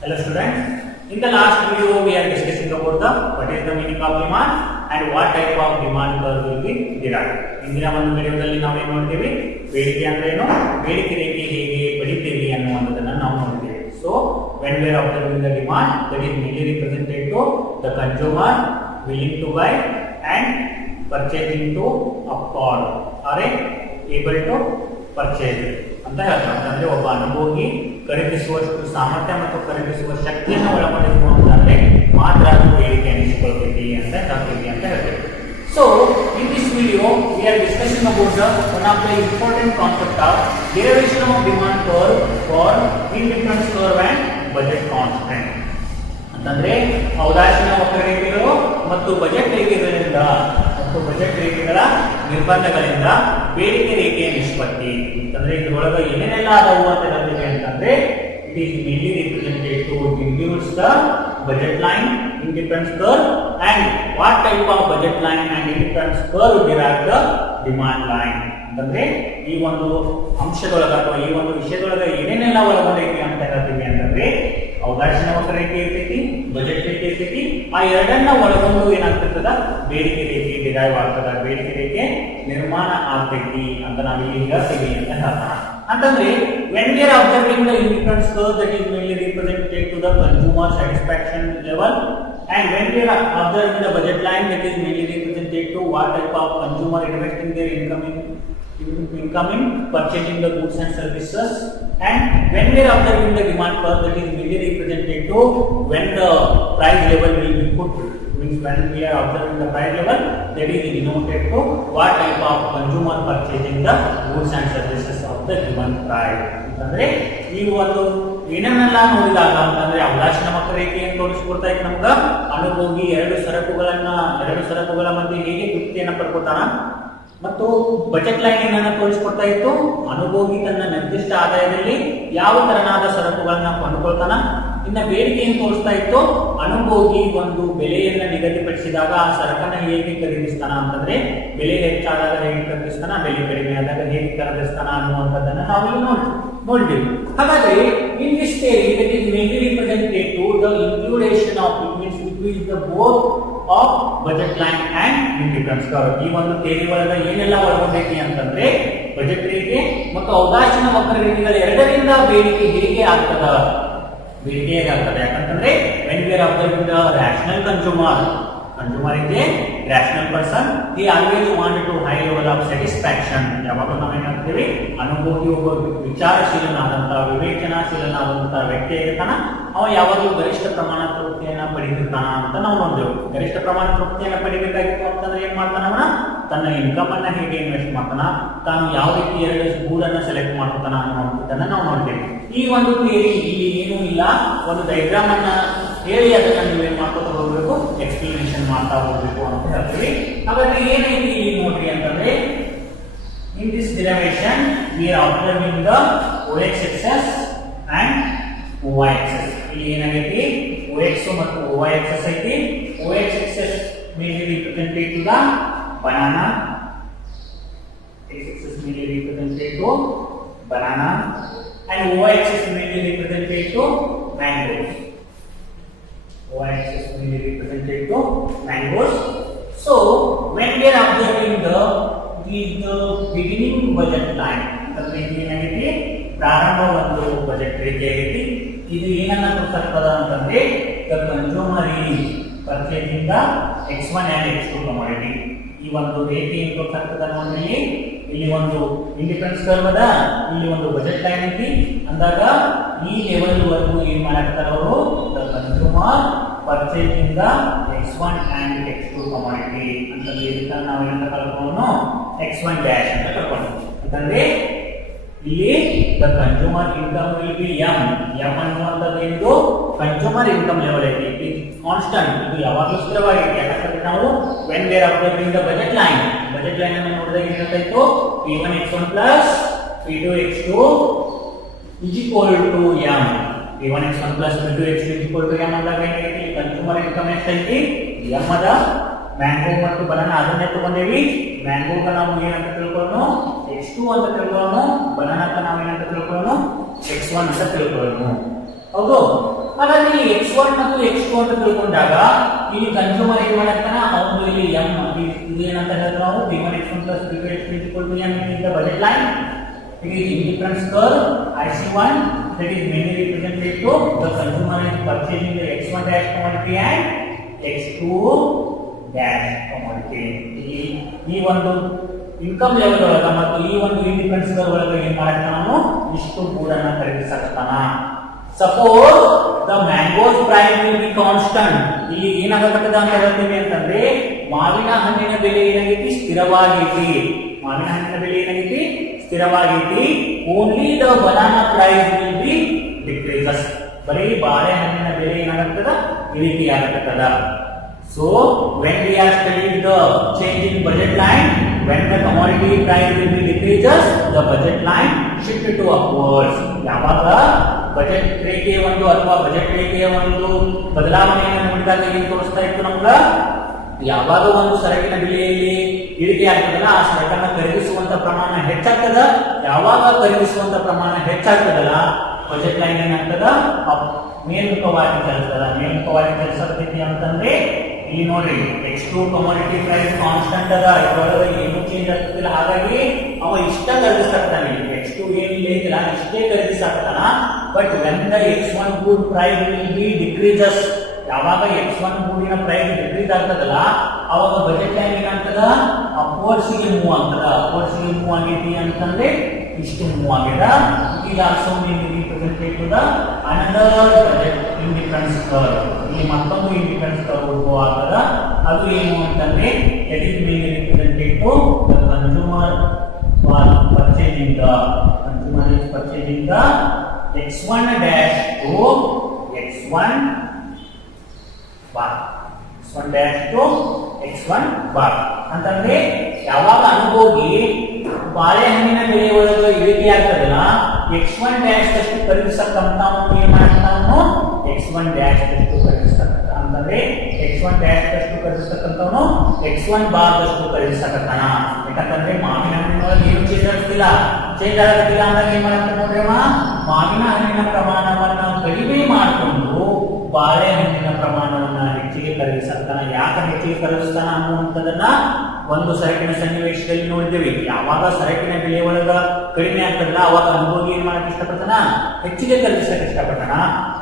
Hello students. In the last video we are discussing about the what is the meaning of demand and what type of demand curve will be derived. ಇಂದಿನ ಒಂದು ವಿಡಿಯೋದಲ್ಲಿ ನಾವು ಏನು ನೋಡ್ತೀವಿ, ಬೇಡಿಕೆ ಅಂದ್ರೆ ಏನು, ಬೇಡಿಕೆ ರೇಖೆ ಹೇಗೆ ಬಡಿತೀವಿ ಅನ್ನುವಂಥದ್ದನ್ನು ನಾವು ನೋಡ್ತೀವಿ. So when we are observing the demand, that is mainly represented to the consumer willing to buy and purchasing to afford are able to purchase ಅಂತ ಹೇಳ್ತಾರೆ. ಅಂದ್ರೆ ಒಬ್ಬ ಅನುಭೋಗಿ ಖರೀದಿಸುವಷ್ಟು ಸಾಮರ್ಥ್ಯ ಮತ್ತು ಖರೀದಿಸುವ ಶಕ್ತಿಯನ್ನು ಒಳಗೊಂಡಿರುವಂತಾದ್ರೆ ಮಾತ್ರ ಅದು ಬೇಡಿಕೆ ಅನಿಸಿಕೊಳ್ಳಬೇಕು ಅಂತ ಹೇಳ್ತೀವಿ ಅಂತ ಹೇಳ್ತೇವೆ. So in this video we are discussing about the one of the important concept of derivation of demand curve for indifference curve and budget constraint. ಅಂತಂದ್ರೆ ಔದಾಸೀನ ವಕ್ರರೇಖೆಗಳು ಮತ್ತು ಬಜೆಟ್ ರೇಖೆಗಳಿಂದ ಮತ್ತು ಬಜೆಟ್ ರೇಖೆಗಳ ನಿರ್ಬಂಧಗಳಿಂದ ಬೇಡಿಕೆ ರೇಖೆಯ ನಿಷ್ಪತ್ತಿ ಅಂತಂದ್ರೆ ಇದರೊಳಗೆ ಏನೇನೆಲ್ಲ ಅದಾವು ಅಂತ ಹೇಳ್ತೀವಿ ಅಂತಂದ್ರೆ it is mainly represented to includes the budget line, indifference curve and what type of budget line and indifference curve derive the demand line. ಅಂತಂದ್ರೆ ಈ ಒಂದು ಅಂಶದೊಳಗ ಅಥವಾ ಈ ಒಂದು ವಿಷಯದೊಳಗ ಏನೇನೆಲ್ಲ ಒಳಗೊಂಡೈತಿ ಅಂತ ಹೇಳ್ತೀವಿ ಅಂತಂದ್ರೆ ಔದಾಸೀನ ವಕ್ರರೇಖೆ ಇರ್ತೈತಿ, ಬಜೆಟ್ ರೇಖೆ ಇರ್ತೈತಿ, ಆ ಎರಡನ್ನ ಒಳಗೊಂಡು ಏನಾಗ್ತಿರ್ತದ ಬೇಡಿಕೆ ರೇಖೆ ಡಿರೈವ್ ಆಗ್ತದ, ಬೇಡಿಕೆ ರೇಖೆ ನಿರ್ಮಾಣ ಆಗ್ತೈತಿ ಅಂತ ನಾವಿಲ್ಲಿ ಹೇಳ್ತೀವಿ ಅಂತ ಹೇಳ್ತಾರ. ಅಂತಂದ್ರೆ when we are observing the indifference curve that is mainly represented to the consumer satisfaction level and when we are observing the budget line that is mainly represented to what type of consumer investing their income in purchasing the goods and services and when we are observing the demand curve that is mainly represented to when the price level will be put, means when we are observing the price level that is denoted to what type of consumer purchasing the goods and services of the given price. ಅಂತಂದ್ರೆ ಈ ಒಂದು ಏನನ್ನೆಲ್ಲ ನೋಡಿದಾಗ ಅಂತಂದ್ರೆ ಔದಾಸೀನ ವಕ್ರರೇಖೆಯನ್ನು ತೋರಿಸ್ಕೊಡ್ತಾ ಇತ್ತು ನಮ್ಗ ಅನುಭೋಗಿ ಎರಡು ಸರಕುಗಳ ಮಧ್ಯೆ ಹೇಗೆ ತೃಪ್ತಿಯನ್ನು ಪಡ್ಕೊತಾನ ಮತ್ತು ಬಜೆಟ್ ಲೈನ್ ಏನನ್ನ ತೋರಿಸ್ಕೊಡ್ತಾ ಇತ್ತು ಅನುಭೋಗಿ ತನ್ನ ನಿರ್ದಿಷ್ಟ ಆದಾಯದಲ್ಲಿ ಯಾವ ತರನಾದ ಸರಕುಗಳನ್ನ ಕೊಂಡುಕೊಳ್ತಾನ. ಇನ್ನ ಬೇಡಿಕೆಯನ್ನು ತೋರಿಸ್ತಾ ಇತ್ತು ಅನುಭೋಗಿ ಒಂದು ಬೆಲೆಯನ್ನ ನಿಗದಿಪಡಿಸಿದಾಗ ಆ ಸರಕನ್ನ ಹೇಗೆ ಖರೀದಿಸ್ತಾನ ಅಂತಂದ್ರೆ ಬೆಲೆ ಹೆಚ್ಚಾದಾಗ ಹೇಗೆ ಖರೀದಿಸ್ತಾನ, ಬೆಲೆ ಕಡಿಮೆ ಆದಾಗ ಹೇಗೆ ಖರೀದಿಸ್ತಾನ ಅನ್ನುವಂಥದ್ದನ್ನ ನಾವಿಲ್ಲಿ ನೋಡ್ತೀವಿ. ಹಾಗಾದ್ರೆ in this theory that is mainly represented to the inclusion of means between the both of budget line and indifference curve. ಈ ಒಂದು ಥಿಯರಿ ಒಳಗ ಏನೆಲ್ಲ ಒಳಗೊಂಡೈತಿ ಅಂತಂದ್ರೆ ಬಜೆಟ್ ರೇಖೆ ಮತ್ತು ಔದಾಸೀನ ವಕ್ರರೇಖೆಗಳ ಎರಡರಿಂದ ಬೇಡಿಕೆ ಹೇಗೆ ಆಗ್ತದ, ಯಾಕಂತಂದ್ರೆ when we are observing the rational consumer is a rational person, he always wanted to high level of satisfaction. ಯಾವಾಗ ನಾವು ಏನಾಗ್ತೀವಿ ಅನುಭೋಗಿ ಒಬ್ಬ ವಿಚಾರಶೀಲನಾದಂತಹ ವಿವೇಚನಾಶೀಲನಾದಂತಹ ವ್ಯಕ್ತಿ ಇರ್ತಾನ, ಅವ ಯಾವಾಗಲೂ ಗರಿಷ್ಠ ಪ್ರಮಾಣ ತೃಪ್ತಿಯನ್ನ ಪಡೆದಿರ್ತಾನ ಅಂತ ನಾವು ನೋಡ್ತೇವೆ. ಗರಿಷ್ಠ ಪ್ರಮಾಣ ತೃಪ್ತಿಯನ್ನ ಪಡಿಬೇಕಾಗಿತ್ತು ಅಂತಂದ್ರೆ ಏನ್ ಮಾಡ್ತಾನ, ಅವನ ತನ್ನ ಇನ್ಕಮ್ ಅನ್ನ ಹೇಗೆ ಇನ್ವೆಸ್ಟ್ ಮಾಡ್ತಾನ, ತಾನು ಯಾವ ರೀತಿ ಎರಡು ಗೂಡನ್ನ ಸೆಲೆಕ್ಟ್ ಮಾಡ್ತಾನ ಅನ್ನುವಂಥದ್ದನ್ನ ನಾವು ನೋಡ್ತೇವೆ. ಈ ಒಂದು ಥಿಯರಿ ಇಲ್ಲಿ ಏನೂ ಇಲ್ಲ, ಒಂದು ಡೈಗ್ರಾಮ್ ಅನ್ನ ಹೇಳಿ ಅದನ್ನ ನೀವೇನ್ ಮಾಡ್ಕೊತಾ ಹೋಗ್ಬೇಕು, ಎಕ್ಸ್ಪ್ಲನೇಷನ್ ಮಾಡ್ತಾ ಹೋಗ್ಬೇಕು ಅಂತ ಹೇಳ್ತೀವಿ. ಹಾಗಾದ್ರೆ ಏನೈತಿ ಇಲ್ಲಿ ನೋಡ್ರಿ ಅಂತಂದ್ರೆ in this derivation we are observing the OX axis and OY axis. ಇಲ್ಲಿ ಏನಾಗೈತಿ OX ಮತ್ತು OY axis ಐತಿ. OX axis mainly represented to the banana, X axis mainly represented to banana and OY axis mainly represented to mangoes. OY axis mainly represented to mangoes. So when we are observing the beginning budget line ಅಂತಂದ್ರೆ ಏನಾಗೈತಿ ಪ್ರಾರಂಭ ಒಂದು budget ರೇಖೆ ಆಗೈತಿ. ಇದು ಏನನ್ನ ತೋರಿಸ್ತದ ಅಂತಂದ್ರೆ the consumer is purchasing the X1 and X2 commodity. ಈ ಒಂದು ರೇಖೆ ಏನು ತೋರಿಸ್ತದ ನೋಡ್ರಿ, ಇಲ್ಲಿ ಒಂದು ಇಂಡಿಫರೆನ್ಸ್ ಕರ್ವ್ ಅದ, ಇಲ್ಲಿ ಒಂದು ಬಜೆಟ್ ಲೈನ್ ಐತಿ ಅಂದಾಗ ಈ ಲೆವೆಲ್ ವರೆಗೂ ಏನ್ ಮಾಡಾಕ್ತಾರ ಅವರು, the consumer purchasing the X1 and X2 commodity ಅಂತಂದ್ರೆ ಇದನ್ನ ನಾವು ಏನಂತ ಕಲ್ತ್ಕೊಂಡು X1 ಡ್ಯಾಶ್ ಅಂತ ಕಲ್ತ್ಕೊಂಡು. ಅಂತಂದ್ರೆ ಇಲ್ಲಿ the consumer income will be M ಅನ್ನುವಂಥದ್ದು ಏನಿದು ಕನ್ಸ್ಯೂಮರ್ ಇನ್ಕಮ್ ಲೆವೆಲ್ ಐತಿ, ಇಟ್ ಕಾನ್ಸ್ಟಂಟ್, ಇದು ಯಾವಾಗಲೂ ಸ್ಥಿರವಾಗಿದೆ. ಯಾಕಂದ್ರೆ ನಾವು when we are observing the budget line ಅನ್ನು ನೋಡಿದಾಗ ಏನಾಗ್ತಾಯಿತ್ತು P1 X1 plus P2 X2 is equal to m. P1 X1 plus P2 X2 is equal to m ಅಂದಾಗ ಏನಾಗೈತಿ ಕನ್ಸ್ಯೂಮರ್ ಇನ್ಕಮ್ ಎಷ್ಟೈತಿ m ಅದ. ಮ್ಯಾಂಗೋ ಮತ್ತು ಬನಾನಾ ಅದನ್ನೇ ತಗೊಂಡೇವಿ. ಮ್ಯಾಂಗೋಗ ನಾವು ಏನಂತ ತಿಳ್ಕೊಳ್ಳೋಣ X2 ಅಂತ ತಿಳ್ಕೊಳ್ಳೋಣ, ಬನಾನಾಕ ನಾವು ಏನಂತ ತಿಳ್ಕೊಳ್ಳೋಣ X1 ಅಂತ ತಿಳ್ಕೊಳ್ಳೋಣ. ಹೌದು. ಹಾಗಾದ್ರೆ x1 ಮತ್ತು x2 ಅಂತ ತಿಳ್ಕೊಂಡಾಗ ಇಲ್ಲಿ ಕನ್ಸ್ಯೂಮರ್ ಏನ್ ಮಾಡತ್ತಾನ, ಅವನು ಇಲ್ಲಿ m ಏನಂತ ಹೇಳಿದ್ರೆ ನಾವು p1 x1 plus p2 x2 equal to m is the budget line. It is indifference curve IC1 that is mainly represented to the consumer is purchasing the x1 dash commodity and x2 dash commodity. ಈ ಒಂದು income level ಒಳಗ ಮತ್ತು ಈ ಒಂದು independence curve ಒಳಗ ಏನ್ ಮಾಡ್ತಾನ, ನಾವು ಇಷ್ಟು ಗೂಡನ್ನ ಖರೀದಿಸಕತ್ತಾನ. Suppose the mangoes price will be constant. ಇಲ್ಲಿ ಏನಾಗತ್ತದ ಅಂತ ಹೇಳ್ತೀವಿ ಅಂತಂದ್ರೆ ಮಾವಿನ ಹಣ್ಣಿನ ಬೆಲೆ ಏನಾಗೈತಿ, ಸ್ಥಿರವಾಗೈತಿ. ಮಾವಿನ ಹಣ್ಣಿನ ಬೆಲೆ ಏನಾಗೈತಿ, ಸ್ಥಿರವಾಗೈತಿ. Only the banana price will be decreases. ಬರೀ ಬಾಳೆಹಣ್ಣಿನ ಬೆಲೆ ಏನಾಗತ್ತದ, ಇಳಿಕೆ ಆಗತ್ತದ. So when we are studying the change in budget line, when the commodity price will be decreases, the budget line shift to upwards. ಯಾವಾಗ ಬಜೆಟ್ ರೇಖೆ ಒಂದು ಅಥವಾ budget ರೇಖೆಯ ಒಂದು ಬದಲಾವಣೆಯನ್ನು ನೋಡಿದಾಗ ಏನು ತೋರಿಸ್ತಾ ಇತ್ತು ನಮ್ಗೆ, ಯಾವಾಗ ಒಂದು ಸರಕಿನ ಬೆಲೆಯಲ್ಲಿ ಇಳಿಕೆ ಆಗ್ತದಲ್ಲ ಆ ಸರಕನ್ನ ಖರೀದಿಸುವಂತ ಪ್ರಮಾಣ ಹೆಚ್ಚಾಗ್ತದ. ಯಾವಾಗ ಖರೀದಿಸುವಂತ ಪ್ರಮಾಣ ಹೆಚ್ಚಾಗ್ತದಲ್ಲ ಬಜೆಟ್ ಲೈನ್ ಏನಾಗ್ತದ, ಮೇಲ್ಮುಖವಾಗಿ ಚಲಿಸ್ತದ. ಮೇಲ್ಮುಖವಾಗಿ ಚಲಿಸತೈತಿ ಅಂತಂದ್ರೆ ಇಲ್ಲಿ ನೋಡ್ರಿ x2 ಕಮೋಡಿಟಿ ಪ್ರೈಸ್ ಕಾನ್ಸ್ಟಂಟ್ ಅದ, ಇದರೊಳಗೆ ಏನು ಚೇಂಜ್ ಆಗ್ತಿಲ್ಲ. ಹಾಗಾಗಿ ಅವ ಇಷ್ಟ ಖರೀದಿಸಾಕ್ತಾನೆ. x2 ಏನಿಲ್ಲ ಇದಿಲ್ಲ ಇಷ್ಟೇ ಖರೀದಿಸಾಕ್ತಾನ. But when the x1 good price will be decreases, ಯಾವಾಗ x1 ಗೂಡಿನ ಪ್ರೈಸ್ ಡಿಕ್ರೀಸ್ ಆಗ್ತದಲ್ಲ ಅವಾಗ ಬಜೆಟ್ ಲೈನ್ ಏನಾಗ್ತದ, ಅಪ್ವರ್ಡ್ಸ್ ಗೆ ಮೂವ್ ಆಗ್ತದ. ಅಪ್ವರ್ಡ್ಸ್ ಗೆ ಮೂವ್ ಆಗೈತಿ ಅಂತಂದ್ರೆ ಇಷ್ಟು ಮೂವ್ ಆಗ್ಯದ. ಈಗ also represented to the another budget indifference curve. ಇಲ್ಲಿ ಮತ್ತೊಂದು ಇಂಡಿಫರೆನ್ಸ್ ಕರ್ವ್ ಮೂವ್ ಆಗ್ತದ. ಅದು ಏನು ಅಂತಂದ್ರೆ that is mainly represented to the consumer was purchasing the consumer is purchasing the x1 dash to x1 bar. x1 dash to x1 bar ಅಂತಂದ್ರೆ ಯಾವಾಗ ಅನುಭೋಗಿ ಬಾಳೆಹಣ್ಣಿನ ಬೆಲೆ ಒಳಗೆ ಇಳಿಕೆ ಆಗ್ತದಲ್ಲ x1 ಡ್ಯಾಶ್ ಅಷ್ಟು ಖರೀದಿಸಕ್ಕಂತ ಏನ್ ಮಾಡ್ತಾನು, x1 ಡ್ಯಾಶ್ ಅಷ್ಟು ಖರೀದಿಸಕ್ಕಂತ ಅಂತಂದ್ರೆ x1 ಡ್ಯಾಶ್ ಅಷ್ಟು ಖರೀದಿಸಕ್ಕಂತವನು x1 ಬಾರ್ ಅಷ್ಟು ಖರೀದಿಸಕತ್ತಾನ. ಯಾಕಂತಂದ್ರೆ ಮಾವಿನ ಹಣ್ಣಿನೊಳಗೆ ಏನು ಚೇಂಜ್ ಆಗ್ತಿಲ್ಲ. ಚೇಂಜ್ ಆಗತ್ತಿಲ್ಲ ಅಂದಾಗ ಏನ್ ಮಾಡ್ತಾನೆ ನೋಡ್ರಿ, ಮಾವಿನ ಹಣ್ಣಿನ ಪ್ರಮಾಣವನ್ನ ಕಡಿಮೆ ಮಾಡಿಕೊಂಡು ಬಾಳೆಹಣ್ಣಿನ ಪ್ರಮಾಣವನ್ನ ಹೆಚ್ಚಿಗೆ ಖರೀದಿಸಕ್ತಾನ. ಯಾಕೆ ಹೆಚ್ಚಿಗೆ ಖರೀದಿಸ್ತಾನ ಅನ್ನುವಂಥದ್ದನ್ನ ಒಂದು ಸರಕಿನ ಸನ್ನಿವೇಶದಲ್ಲಿ ನೋಡಿದ್ದೇವೆ. ಯಾವಾಗ ಸರಕಿನ ಬೆಲೆ ಒಳಗ ಕಡಿಮೆ ಆಗ್ತದಲ್ಲ ಅವಾಗ ಅನುಭೋಗಿ ಏನ್ ಮಾಡಕ್ ಇಷ್ಟಪಡ್ತಾನ, ಹೆಚ್ಚಿಗೆ ಖರೀದಿಸಕ್ಕೆ ಇಷ್ಟಪಡ್ತಾನ.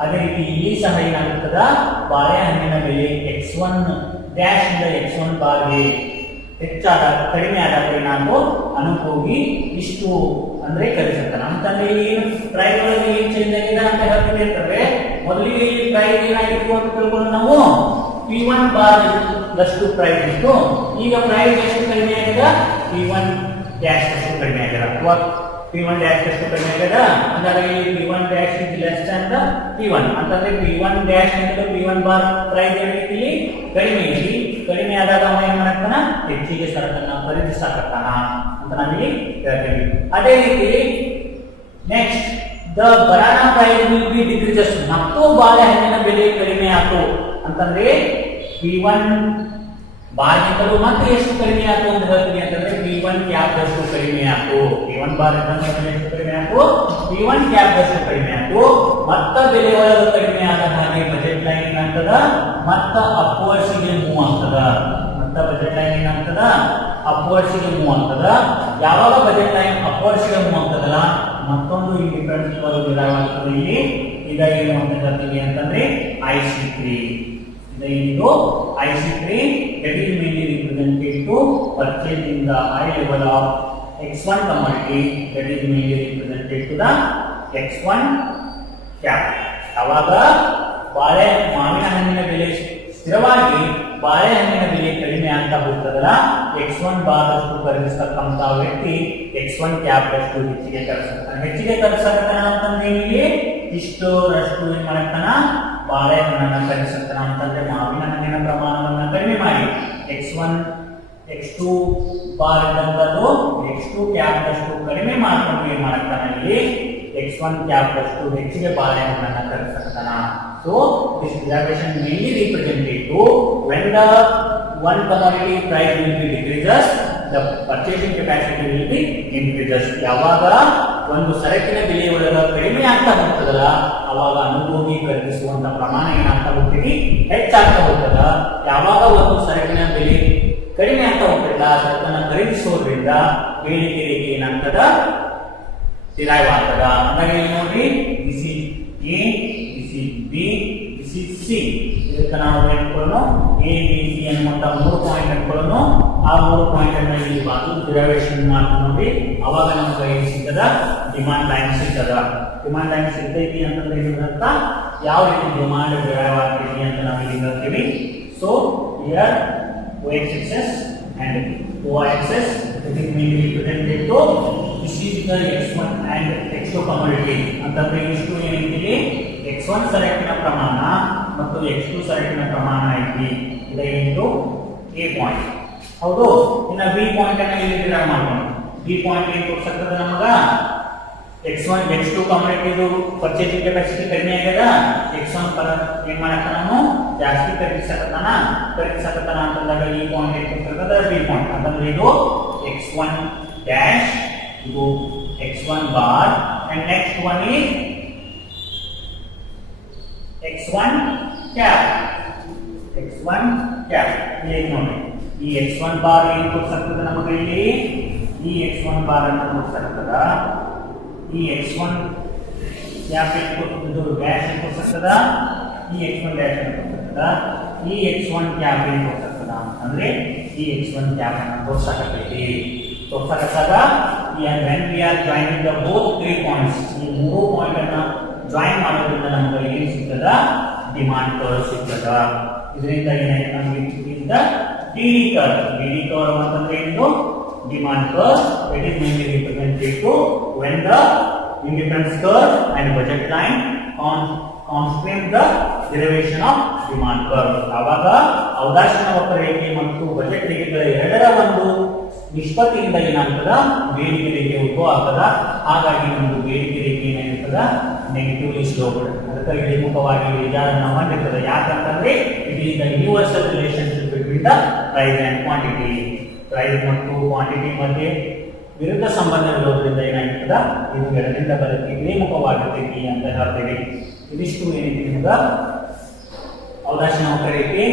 ಅದೇ ರೀತಿ ಇಲ್ಲಿ ಸಹ ಏನಾಗುತ್ತದ, ಬಾಳೆಹಣ್ಣಿನ ಬೆಲೆ x1 ಡ್ಯಾಶ್ ಇಂದ x1 ಬಾರ್ಗೆ ಹೆಚ್ಚಾದಾಗ ಕಡಿಮೆ ಆದಾಗ ಏನಾದ್ರು ಅನುಭೋಗಿ ಇಷ್ಟು ಅಂದ್ರೆ ಖರೀದಿಸ್ತಾನ. ಅಂತಂದ್ರೆ ಏನು ಪ್ರೈಸ್ ಒಳಗೆ ಏನ್ ಚೇಂಜ್ ಆಗಿದೆ ಅಂತ ಹೇಳ್ತೀವಿ ಅಂತಂದ್ರೆ ಮೊದಲಿಗೆ ಇಲ್ಲಿ ಪ್ರೈಸ್ ಏನಾಗಿತ್ತು ಅಂತ ತಿಳ್ಕೊಂಡು ನಾವು p1 ಬಾರ್ ದಷ್ಟು ಪ್ರೈಸ್ ಇತ್ತು. ಈಗ ಪ್ರೈಸ್ ಎಷ್ಟು ಕಡಿಮೆ ಆಗಿದೆ, p1 ಡ್ಯಾಶ್ ಎಷ್ಟು ಕಡಿಮೆ ಆಗಿದೆ ಅಥವಾ p1 ಡ್ಯಾಶ್ ಎಷ್ಟು ಕಡಿಮೆ ಆಗಿದೆ. ಅಂದ್ರೆ ಇಲ್ಲಿ p1 dash is less than the p1 ಅಂತಂದ್ರೆ p1 dash into p1 bar price ಏನಾಗಿದೆ ಇಲ್ಲಿ ಕಡಿಮೆ ಐತಿ. ಕಡಿಮೆ ಆದಾಗ ಅವ ಏನ್ ಮಾಡತ್ತಾನ, ಹೆಚ್ಚಿಗೆ ಸರಕನ್ನ ಖರೀದಿಸಕತ್ತಾನ ಅಂತ ನಾವಿಲ್ಲಿ ಹೇಳ್ತೇವೆ. ಅದೇ ರೀತಿ next the banana price will be decreases. ಮತ್ತು ಬಾಳೆಹಣ್ಣಿನ ಬೆಲೆ ಕಡಿಮೆ ಆಯ್ತು ಅಂತಂದ್ರೆ p1 ಬಾರ್ಗಿಂತಲೂ ಮತ್ತೆ ಎಷ್ಟು ಕಡಿಮೆ ಆಯ್ತು ಅಂತ ಹೇಳ್ತೀವಿ ಅಂತಂದ್ರೆ p1 ಕ್ಯಾಪ್ ದಷ್ಟು ಕಡಿಮೆ ಆಯ್ತು. p1 ಬಾರ್ ಎಷ್ಟು ಕಡಿಮೆ ಆಯ್ತು, p1 ಕ್ಯಾಪ್ ದಷ್ಟು ಕಡಿಮೆ ಆಯ್ತು. ಮತ್ತ ಬೆಲೆ ಒಳಗೆ ಕಡಿಮೆ ಆದ ಹಾಗೆ ಬಜೆಟ್ ಲೈನ್ ಏನಾಗ್ತದ, ಮತ್ತ ಅಪ್ವರ್ಡ್ಸ್ ಗೆ ಮೂವ್ ಆಗ್ತದ. ಮತ್ತ ಬಜೆಟ್ ಲೈನ್ ಏನಾಗ್ತದ, ಅಪ್ವರ್ಡ್ಸ್ ಗೆ ಮೂವ್ ಆಗ್ತದ. ಯಾವಾಗ ಬಜೆಟ್ ಲೈನ್ ಅಪ್ವರ್ಡ್ಸ್ ಗೆ ಮೂವ್ ಆಗ್ತದಲ್ಲ ಮತ್ತೊಂದು ಈ ಡಿಫರೆನ್ಸ್ ಬರೋದಿಲ್ಲ. ಇಲ್ಲಿ ಈಗ ಏನು ಅಂತ ಹೇಳ್ತೀವಿ ಅಂತಂದ್ರೆ IC3. ಇದು IC3 that is mainly represented to purchasing the high level of x1 commodity that is mainly represented to the x1 cap. ಯಾವಾಗ ಮಾವಿನ ಹಣ್ಣಿನ ಬೆಲೆ ಸ್ಥಿರವಾಗಿ ಬಾಳೆಹಣ್ಣಿನ ಬೆಲೆ ಕಡಿಮೆ ಆಗ್ತಾ ಹೋಗ್ತದಲ್ಲ x1 ಬಾರ್ ಅಷ್ಟು ಖರೀದಿಸತಕ್ಕಂತ ವ್ಯಕ್ತಿ x1 ಕ್ಯಾಪ್ ಅಷ್ಟು ಹೆಚ್ಚಿಗೆ ಖರೀದಿಸ್ತಾನೆ. ಹೆಚ್ಚಿಗೆ ಖರೀದಿಸತಾನ ಅಂತಂದ್ರೆ ಇಲ್ಲಿ ಇಷ್ಟರಷ್ಟು ಏನ್ ಮಾಡ್ತಾನ, ಬಾಳೆಹಣ್ಣನ್ನ ಖರೀದಿಸ್ತಾನ. ಅಂತಂದ್ರೆ ಮಾವಿನ ಹಣ್ಣಿನ ಪ್ರಮಾಣವನ್ನ ಕಡಿಮೆ ಮಾಡಿ x1 x2 bar ಇದ್ದಂಥದ್ದು x2 cap ಅಷ್ಟು ಕಡಿಮೆ ಮಾಡ್ಕೊಂಡು ಏನ್ ಮಾಡ್ತಾನ, ಇಲ್ಲಿ x1 ಕ್ಯಾಪ್ ಅಷ್ಟು ಹೆಚ್ಚಿಗೆ ಬಾಳೆಹಣ್ಣನ್ನ ಖರೀದಿಸ್ತಾನ. So this graduation mainly represented to when the one commodity price will be decreases, the purchasing capacity will be increases. ಯಾವಾಗ ಒಂದು ಸರಕಿನ ಬೆಲೆ ಒಳಗ ಕಡಿಮೆ ಆಗ್ತಾ ಹೋಗ್ತದಲ್ಲ ಅವಾಗ ಅನುಭೋಗಿ ಖರೀದಿಸುವಂತ ಪ್ರಮಾಣ ಏನಾಗ್ತಾ ಹೋಗ್ತೀವಿ ಹೆಚ್ಚಾಗ್ತಾ ಹೋಗ್ತದ. ಯಾವಾಗ ಒಂದು ಸರಕಿನ ಬೆಲೆ ಕಡಿಮೆ ಆಗ್ತಾ ಹೋಗ್ತಿಲ್ಲ, ಸರಕನ್ನ ಖರೀದಿಸೋದ್ರಿಂದ ಬೇಡಿಕೆ ರೇಖೆ ಏನಾಗ್ತದ ಡಿರೈವ್ ಆಗ್ತದ. ಅಂದಾಗ ಇಲ್ಲಿ ನೋಡ್ರಿ, this is A, this is B, this is C. ಇದಕ್ಕೆ ನಾವು ಇಟ್ಕೊಳ್ಳೋಣ ಎ ಬಿ ಸಿ ಅನ್ನುವಂತ 3 ಪಾಯಿಂಟ್ ಇಟ್ಕೊಳ್ಳೋಣ. ಆ 3 ಪಾಯಿಂಟ್ ಅನ್ನ ಇಲ್ಲಿ ಬಾಜು ಡಿರೈವೇಶನ್ ಮಾಡ್ತೀವಿ ನೋಡಿ, ಅವಾಗ ನಮಗೆ ಏನು ಸಿಗ್ತದ, ಡಿಮಾಂಡ್ ಲೈನ್ ಸಿಗ್ತದ. ಡಿಮಾಂಡ್ ಲೈನ್ ಸಿಗ್ತೈತಿ ಅಂತಂದ್ರೆ ಏನಂತ, ಯಾವ ರೀತಿ ಡಿಮಾಂಡ್ ಡಿರೈವ್ ಆಗ್ತೈತಿ ಅಂತ ನಾವು ಇಲ್ಲಿ ಹೇಳ್ತೀವಿ. So here y-axis and y-axis it is mainly represented to this is the x1 and x2 commodity. ಅಂತಂದ್ರೆ ಇಷ್ಟು ಏನೈತಿ, x1 ಸರಕಿನ ಪ್ರಮಾಣ ಮತ್ತು x2 ಸರಕಿನ ಪ್ರಮಾಣ ಐತಿ. ಇದು a ಪಾಯಿಂಟ್. ಹೌದು. ಇನ್ನ b ಪಾಯಿಂಟ್ ಅನ್ನ ಇಲ್ಲಿ ಡಿರೈವ್ ಮಾಡೋಣ. b ಪಾಯಿಂಟ್ ಏನು ತೋರಿಸುತ್ತದೆ ನಮಗ, x1 x2 ಕಮೋಡಿಟಿದು ಪರ್ಚೇಸಿಂಗ್ ಕೆಪಾಸಿಟಿ ಕಡಿಮೆ ಆಗ್ಯದ, x1 ಪರ ಏನ್ ಮಾಡಕ ನಾವು ಜಾಸ್ತಿ ಖರೀದಿಸಕತ್ತಾನ ಅಂತಂದಾಗ ಈ ಪಾಯಿಂಟ್ ಏನು ತೋರಿಸುತ್ತದೆ, b ಪಾಯಿಂಟ್. ಅಂತಂದ್ರೆ ಇದು x1 ಡ್ಯಾಶ್, ಇದು x1 bar, and next one is x1 cap. x1 cap ಇಲ್ಲಿ ನೋಡಿ, ಈ x1 ಬಾರ್ ಏನು ತೋರಿಸುತ್ತದೆ ನಮಗೆ ಇಲ್ಲಿ, ಈ x1 ಬಾರ್ ಅನ್ನು ತೋರಿಸುತ್ತದ. ಈ x1 ಕ್ಯಾಪ್ ಏನು ತೋರಿಸುತ್ತದೆ, ಡ್ಯಾಶ್ ಏನು ತೋರಿಸುತ್ತದ, ಈ x1 ಡ್ಯಾಶ್ ಏನು ತೋರಿಸುತ್ತದ, ಈ x1 ಕ್ಯಾಪ್ ಏನು ತೋರಿಸುತ್ತದ ಅಂದ್ರೆ ಈ x1 ಕ್ಯಾಪ್ ಅನ್ನು ತೋರಿಸಕತ್ತೈತಿ. ತೋರಿಸಕತ್ತಾಗ when we are joining the both 3 points, ಈ 3 ಪಾಯಿಂಟ್ ಅನ್ನ ಜಾಯಿನ್ ಮಾಡೋದ್ರಿಂದ ನಮಗೆ ಏನು ಸಿಗ್ತದ, ಡಿಮಾಂಡ್ ಕರ್ವ್ ಸಿಗ್ತದ. ಇದರಿಂದ ಏನಾಯ್ತು ನಮಗೆ ಇದರಿಂದ ಡಿಡಿ ಕರ್ವ್. ಡಿಡಿ ಕರ್ವ್ ಅಂತಂದ್ರೆ ಏನು, demand curve. It is mainly represented to when the indifference curve and budget line constrain the derivation of demand curve. ಆವಾಗ ಅವದಾಶನ ವಕ್ರರೇಖೆ ಮತ್ತು ಬಜೆಟ್ ರೇಖೆಗಳ ಎರಡರ ಒಂದು ನಿಷ್ಪತ್ತಿಯಿಂದ ಏನಾಗ್ತದ, ಬೇಡಿಕೆ ರೇಖೆ ಉದ್ಭವ ಆಗ್ತದ. ಹಾಗಾಗಿ ನಮ್ಮದು ಬೇಡಿಕೆ ರೇಖೆ ಏನಾಗಿರ್ತದ, ನೆಗೆಟಿವ್ಲಿ ಸ್ಲೋಪ್. ಅದಕ್ಕೆ ಇಳಿಮುಖವಾಗಿ ಇಳಿಜಾರನ್ನ ಹೊಂದಿರ್ತದೆ. ಯಾಕಂತಂದ್ರೆ it is the universal relationship between the price and quantity. Price ಮತ್ತು ಕ್ವಾಂಟಿಟಿ ಮಧ್ಯೆ ವಿರುದ್ಧ ಸಂಬಂಧ ಇರೋದ್ರಿಂದ ಏನಾಗ್ತದ, ಇದು ಎರಡರಿಂದ ಬರುತ್ತೆ ಇಳಿಮುಖವಾಗಿರ್ತೈತಿ ಅಂತ ಹೇಳ್ತೇವೆ. ಇದಿಷ್ಟು ಏನೈತಿ ನಿಮ್ಗ ಅವದಾಶನ ವಕ್ರರೇಖೆ,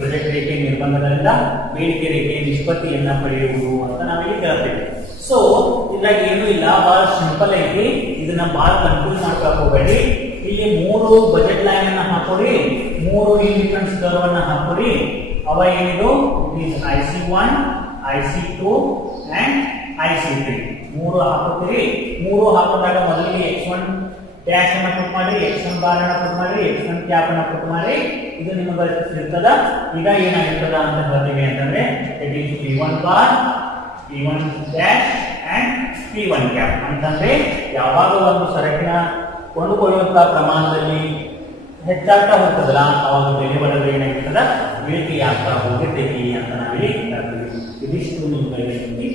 ಬಜೆಟ್ ರೇಖೆ ನಿರ್ಬಂಧಗಳಿಂದ ಬೇಡಿಕೆ ರೇಖೆ ನಿಷ್ಪತ್ತಿಯನ್ನ ಪಡೆಯುವುದು ಅಂತ ನಾವಿಲ್ಲಿ ಕೇಳ್ತೇವೆ. ಸೊ ಇದ್ರಾಗ ಏನೂ ಇಲ್ಲ, ಬಹಳ ಸಿಂಪಲ್ ಐತಿ. ಇದನ್ನ ಬಹಳ ಕನ್ಫ್ಯೂಸ್ ಮಾಡ್ಕೊಳಕ್ ಹೋಗಬೇಡಿ. ಇಲ್ಲಿ 3 ಬಜೆಟ್ ಲೈನ್ ಅನ್ನ ಹಾಕೋರಿ, 3 ಇಂಡಿಫರೆನ್ಸ್ ಕರ್ವ್ ಅನ್ನ ಹಾಕೋರಿ. ಅವ ಏನಿದು, it is IC1, IC2 and IC3. 3 ಹಾಕುತ್ತೀರಿ. 3 ಹಾಕಿದಾಗ ಮೊದಲಿಗೆ x1 ಡ್ಯಾಶ್ ಅನ್ನ ಪುಟ್ ಮಾಡಿ, x1 ಬಾರ್ ಅನ್ನ ಪುಟ್ ಮಾಡಿ, x1 ಕ್ಯಾಪ್ ಅನ್ನ ಪುಟ್ ಮಾಡಿ. ಇದು ನಿಮಗೆ ಇರ್ತದ. ಈಗ ಏನಾಗಿರ್ತದ ಅಂತ ಹೇಳ್ತೀವಿ ಅಂತಂದ್ರೆ it is P1 bar, P1 dash and P1 cap. ಅಂತಂದ್ರೆ ಯಾವಾಗ ಒಂದು ಸರಕಿನ ಕೊಂಡುಕೊಳ್ಳುವಂತಹ ಪ್ರಮಾಣದಲ್ಲಿ ಹೆಚ್ಚಾಗ್ತಾ ಹೋಗ್ತದಲ್ಲ, ಅವಾಗ ಬೆಲೆ ಬರೋದು ಏನಾಗಿರ್ತದ, ಇಳಿಕೆ ಆಗ್ತಾ ಹೋಗಿರ್ತೈತಿ ಅಂತ ನಾವಿಲ್ಲಿ ಹೇಳ್ತೀವಿ. ಇದಿಷ್ಟು ನಿಮ್ಗೆ